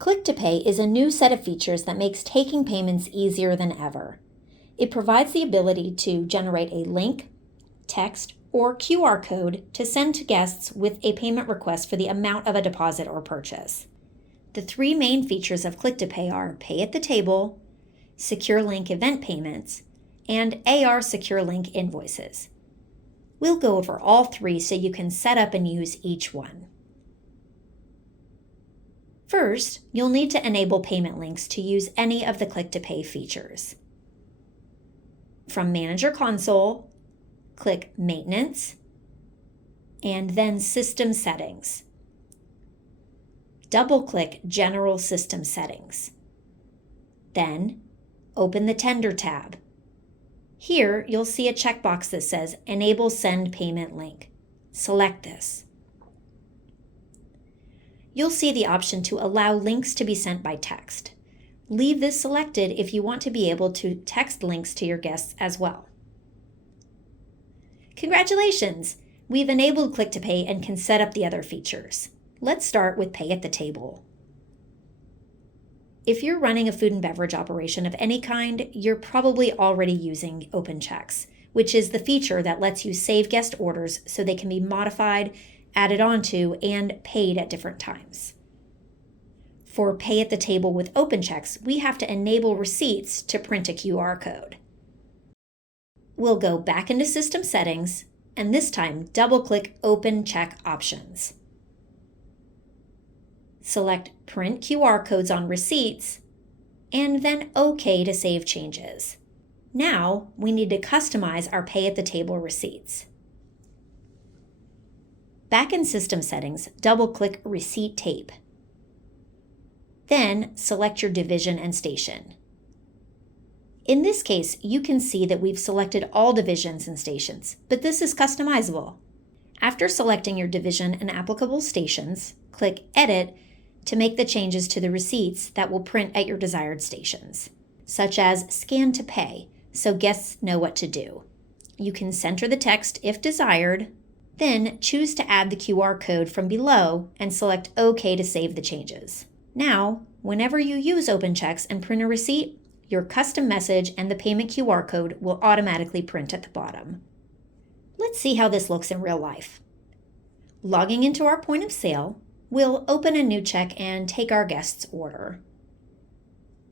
Click to Pay is a new set of features that makes taking payments easier than ever. It provides the ability to generate a link, text, or QR code to send to guests with a payment request for the amount of a deposit or purchase. The three main features of Click to Pay are Pay at the Table, Secure Link Event Payments, and AR Secure Link Invoices. We'll go over all three so you can set up and use each one. First, you'll need to enable payment links to use any of the Click to Pay features. From Manager Console, click Maintenance, and then System Settings. Double-click General System Settings. Then, open the Tender tab. Here, you'll see a checkbox that says Enable Send Payment Link. Select this. You'll see the option to allow links to be sent by text. Leave this selected if you want to be able to text links to your guests as well. Congratulations! We've enabled Click to Pay and can set up the other features. Let's start with Pay at the Table. If you're running a food and beverage operation of any kind, you're probably already using Open Checks, which is the feature that lets you save guest orders so they can be modified, added onto, and paid at different times. For Pay at the Table with Open Checks, we have to enable receipts to print a QR code. We'll go back into System Settings, and this time double-click Open Check Options. Select Print QR Codes on Receipts, and then OK to save changes. Now, we need to customize our Pay at the Table receipts. Back in System Settings, double-click Receipt Tape. Then, select your division and station. In this case, you can see that we've selected all divisions and stations, but this is customizable. After selecting your division and applicable stations, click Edit to make the changes to the receipts that will print at your desired stations, such as Scan to Pay, so guests know what to do. You can center the text if desired, then choose to add the QR code from below and select OK to save the changes. Now, whenever you use Open Checks and print a receipt, your custom message and the payment QR code will automatically print at the bottom. Let's see how this looks in real life. Logging into our point of sale, we'll open a new check and take our guest's order.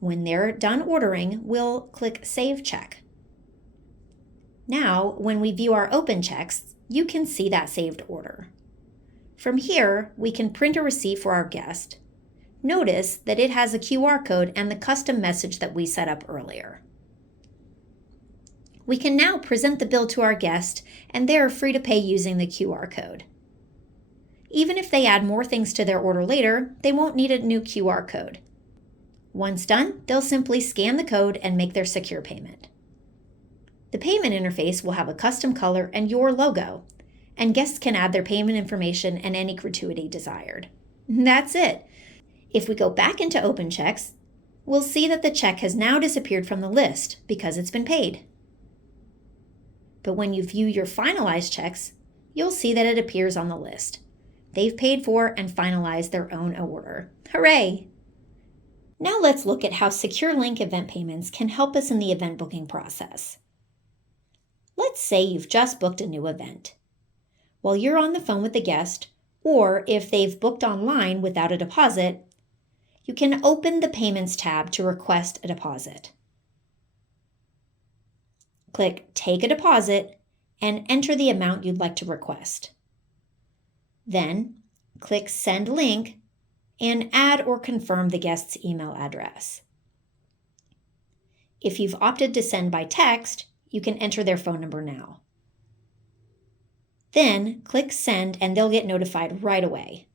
When they're done ordering, we'll click Save Check. Now, when we view our Open Checks, you can see that saved order. From here, we can print a receipt for our guest. Notice that it has a QR code and the custom message that we set up earlier. We can now present the bill to our guest, and they are free to pay using the QR code. Even if they add more things to their order later, they won't need a new QR code. Once done, they'll simply scan the code and make their secure payment. The payment interface will have a custom color and your logo, and guests can add their payment information and any gratuity desired. That's it. If we go back into Open Checks, we'll see that the check has now disappeared from the list because it's been paid. But when you view your finalized checks, you'll see that it appears on the list. They've paid for and finalized their own order. Hooray! Now let's look at how Secure Link Event Payments can help us in the event booking process. Let's say you've just booked a new event. While you're on the phone with the guest, or if they've booked online without a deposit, you can open the Payments tab to request a deposit. Click Take a Deposit and enter the amount you'd like to request. Then, click Send Link and add or confirm the guest's email address. If you've opted to send by text, you can enter their phone number now. Then, click Send and they'll get notified right away.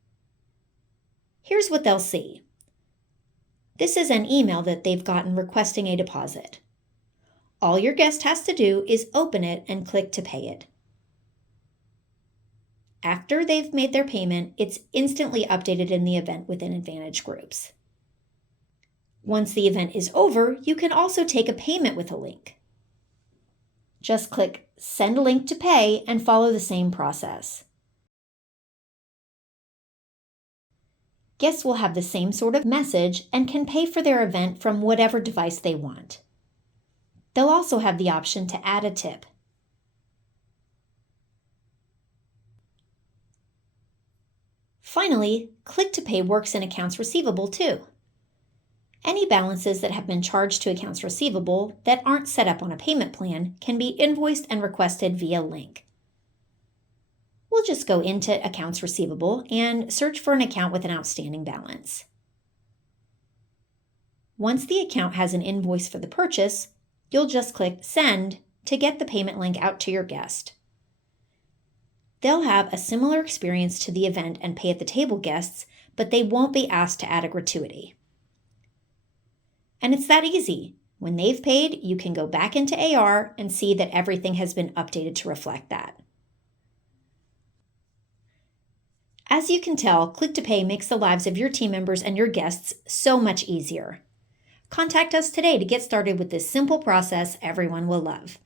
Here's what they'll see. This is an email that they've gotten requesting a deposit. All your guest has to do is open it and click to pay it. After they've made their payment, it's instantly updated in the event within Advantage Groups. Once the event is over, you can also take a payment with a link. Just click Send a Link to Pay and follow the same process. Guests will have the same sort of message and can pay for their event from whatever device they want. They'll also have the option to add a tip. Finally, Click to Pay works in accounts receivable too. Any balances that have been charged to accounts receivable that aren't set up on a payment plan can be invoiced and requested via link. We'll just go into accounts receivable and search for an account with an outstanding balance. Once the account has an invoice for the purchase, you'll just click Send to get the payment link out to your guest. They'll have a similar experience to the event and pay at the table guests, but they won't be asked to add a gratuity. And it's that easy. When they've paid, you can go back into AR and see that everything has been updated to reflect that. As you can tell, Click to Pay makes the lives of your team members and your guests so much easier. Contact us today to get started with this simple process everyone will love.